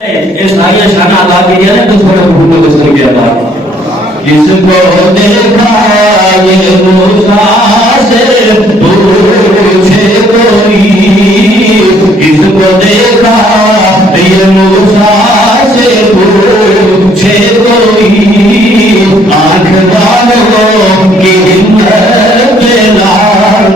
ساری شان اللہ کی ہے تو تھوڑا بھول کو سن کے اللہ جس کو دیکھا یہ موسیٰ سے پوچھے کوئی جس کو دیکھا یہ موسیٰ سے پوچھے کوئی آنکھ والوں کی ہمت لال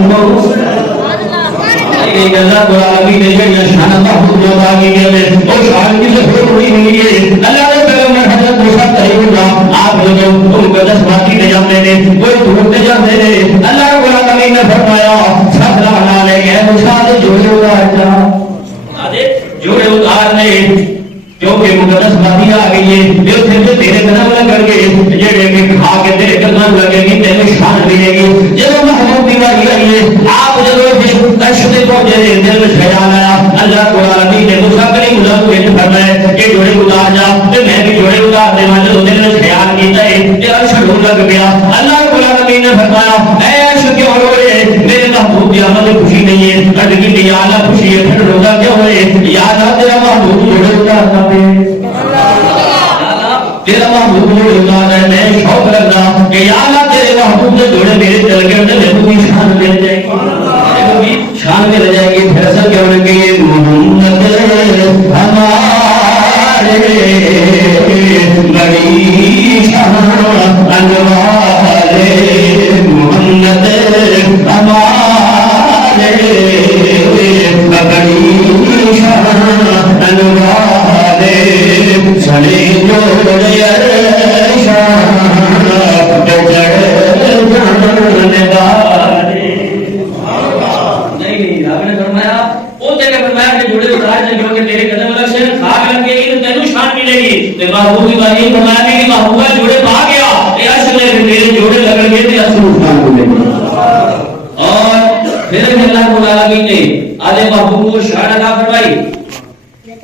اللہ تعالی نے یہ شان محمود عطا کی ہے اور شان کی سے ہوئی ہوئی ہے اللہ نے پیغمبر حضرت موسیٰ کہے اللہ آپ لوگوں تم قدس باقی نہیں جاتے ہیں کوئی ڈھونڈتے جاتے ہیں اللہ رب العالمین نے فرمایا سبحان علیہ موسیٰ نے جوڑے اتار جا جوڑے اتار لے کیونکہ مقدس باقی آ گئی ہے جو تیرے قدم لگ کر کے جڑے میں کھا کے تیرے قدم لگے گی تیرے شان ملے گی جب محمود دیواری آئی ہے آپ جب اشتے پہنچے دل میں خیال آیا اللہ تعالی نے موسیٰ کلیم اللہ کو یہ فرمایا کہ جوڑے اتار جا تو میں بھی جوڑے اتار دے جو دل میں خیال کیتا ہے کہ عرش ڈھونڈ لگ گیا اللہ تعالی نے فرمایا اے عرش کیوں روئے میرے محبوب کی آمد خوشی نہیں ہے ادگی نہیں اعلیٰ خوشی ہے پھر روزہ کیوں ہوئے یاد آ تیرا محبوب جوڑے اتارنا پہ تیرا محبوب جوڑے اتارنا ہے میں شوق لگ رہا کہ یا اللہ تیرے محبوب نے جوڑے میرے دل کے اندر میں بھی شان مل جائے گی شان میں رہ جائے گی پھر ایسا کیا ہونے کہ محمد ہمارے بڑی شان انوارے محمد ہمارے بڑی شان انوارے چلے جو شان جڑ جانے دارے جوڑے اتار جائیں کیونکہ تیرے قدم لگ سے خاک لگ گئی تو تینوں شان ملے گی تو محبوب کی بات یہ فرمایا کہ محبوبہ جوڑے پا گیا کہ اصل میں میرے جوڑے لگ گئے تھے اصل شان ملے گی اور پھر اللہ تعالی نے آدھے محبوب کو شان عطا فرمائی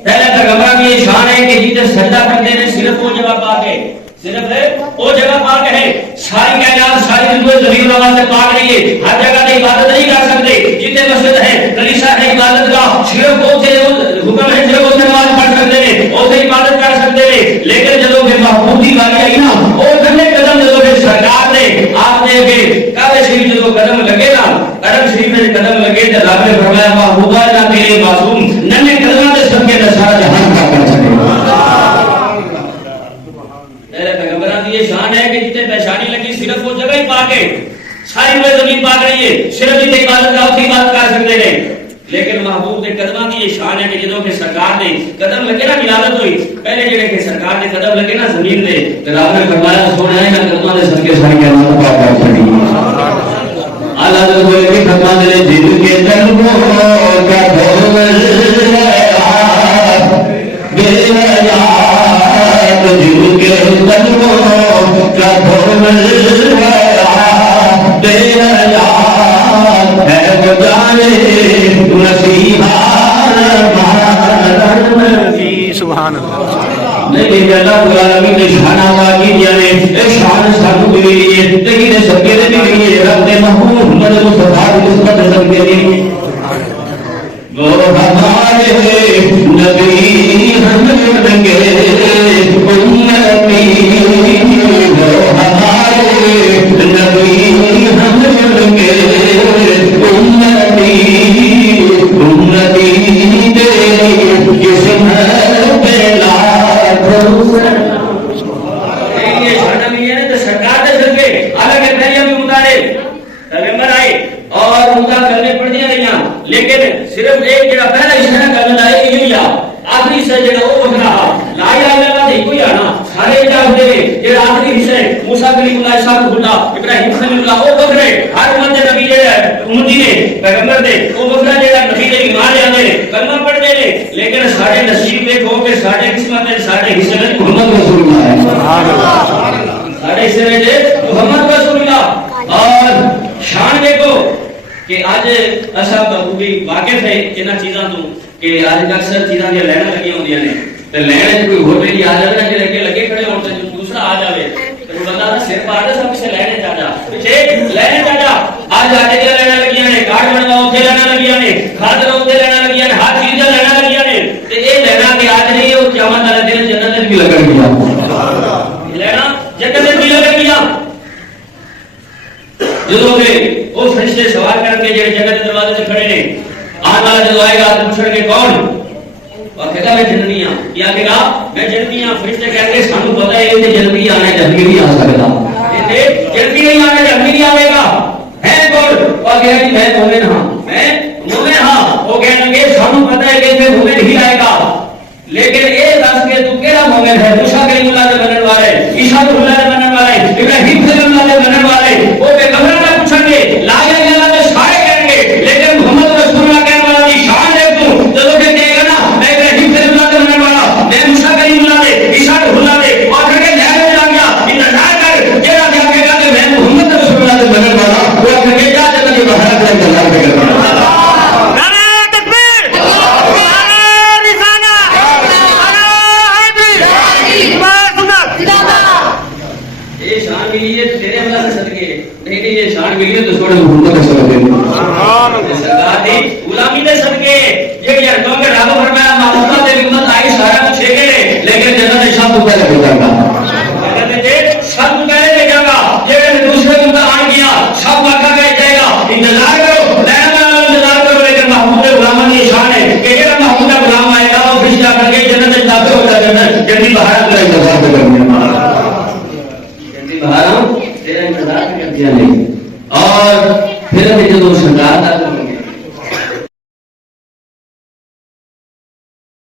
پہلے پیغمبر کی یہ شان ہے کہ جتنے سجدہ کرتے ہیں صرف وہ جگہ پاک ہے صرف ہے وہ جگہ پاک ہے ساری کائنات ساری دنیا زمین و آسمان سے پاک نہیں ہے ہر جگہ کی عبادت نہیں کر سکتے جتنے مسجد ہے کلیسا ہے عبادت کا صرف وہ سے حکم ہے صرف وہ نماز پڑھ سکتے ہیں وہ سے عبادت کر سکتے ہیں لیکن جب کہ محبوب کی باری آئی نا وہ کتنے قدم جب کہ سرکار نے آپ نے کہ کعبہ شریف جو قدم لگے نا عرب شریف میں قدم لگے تو رب نے فرمایا محبوبہ نہ تیرے معصوم ننے قدموں سے سب کے سارا جہان کا کر سکے یہ شان ہے کہ جتنے پیشانی لگی صرف وہ جگہ ہی پاک ہے ساری میں زمین پاک رہی ہے صرف جتنے عبادت کا اسی بات کر سکتے ہیں لیکن محبوب کے قدمہ کی یہ شان ہے کہ جدوں کہ سرکار نے قدم لگے نا ولادت ہوئی پہلے جڑے کہ سرکار نے قدم لگے نا زمین دے تو رب نے فرمایا سونا ہے نا قدمہ دے صدقے ساری قیامت پاک کر چھڑی اللہ تعالی بولے کہ فرما دے جن کے قلبوں کا دھول بے حیات جن کے قلبوں کا دھول بے حیات ہے وہ جانے سبحان اللہ لیکن اللہ تعالی نے شان عطا کی یعنی شان سب کو ملی ہے لیکن سب کے لیے ملی ہے رب نے محمد مصطفی کی نسبت سب کے لیے وہ ہمارے نبی ہم کے امتی وہ ہمارے نبی ہم کے امتی لیکن صرف ایک جگہ پہلا اشارہ کرنا ہے یہ یا آخری حصہ جڑا وہ وکھرا لا الہ الا اللہ دی کوئی آنا سارے جا ہوتے ہیں جڑا آخری حصہ ہے موسیٰ کلیم اللہ صاحب خدا ابراہیم خلیل اللہ وہ وکھرے ہر بندے نبی جڑا امتی نے پیغمبر دے وہ وکھرا جڑا نبی دے ایمان لے آندے کلمہ پڑھتے ہیں لیکن سارے نصیب دیکھو کہ سارے قسمت ہے سارے حصے میں محمد رسول اللہ ہے سبحان اللہ سارے حصے میں محمد رسول اللہ اور شان دیکھو کہ آج ایسا بخوبی واقف ہے انہاں چیزاں تو کہ آج اکثر چیزاں دی لینا لگی ہوندیاں نے تے لینے کوئی ہور میری آ جائے نا کہ لگے کھڑے ہون تے دوسرا آ جاوے تے بندہ دا سر پاڑ دے سب سے لینے جا پیچھے لینے جا آج آٹے دی لینا لگیاں نے کارڈ بنواؤ تے لینا لگیاں نے کھاد رو تے لینا لگیاں نے ہر چیز لینا لگیاں نے تے اے لینا کہ آج نہیں وہ قیامت والے دن جنت بھی لگن گیا لینا جنت بھی لگن گیا جدوں کہ وہ فرشتے سوال کر کے جڑے جنت کے دروازے سے کھڑے نے آنے والا جدوں آئے گا تو پوچھیں گے کون اور کہتا میں جنتی ہوں کیا کہے گا میں جنتی ہوں فرشتے کہیں گے سانو پتہ ہے یہ جنتی آنا ہے جنتی نہیں آ سکتا یہ جنتی نہیں آنا جنتی نہیں آئے گا ہے کون اور کہے گا میں مومن ہاں میں مومن ہاں وہ کہیں گے سانو پتہ ہے کہ میں مومن ہی آئے گا لیکن اے دس کے تو کیڑا مومن ہے موسیٰ کلیم اللہ دے بننے والے عیسیٰ اللہ دے بننے والے ابراہیم کلیم اللہ دے بننے والے وہ بے قبر نہ پوچھیں گے لا الہ الا اللہ دے سارے کہیں گے لیکن محمد رسول اللہ کہنے والا دی شان ہے تو جدوں کہ کہے گا نا میں ابراہیم کلیم اللہ دے بننے والا میں موسیٰ کلیم اللہ دے عیسیٰ اللہ دے اور کہ میں جا گیا انتظار کر جڑا کہے گا کہ میں محمد رسول اللہ دے بننے والا وہ کہ جا جنت کے باہر کا انتظار کرے گا شان ملی ہے تو سوڑے محمد کے صدقے سرکار دی غلامی دے صدقے یہ یار کیونکہ رب فرمایا محمد دی امت آئی سارا کچھ چھے گئے لیکن جنت سب کو پہلے ہو جائے گا جنت جے سب کو پہلے لے جائے گا یہ دوسرے کو آن گیا سب واقعہ کہہ جائے گا انتظار کرو انتظار کرو لیکن محمود غلامان کی شان ہے کہ یہ محمود غلام آئے گا وہ فرشتہ کر کے جنت داخل ہو جائے گا جنتی بہار کا انتظار کرنے جنتی بہار تیرا انتظار کر دیا نہیں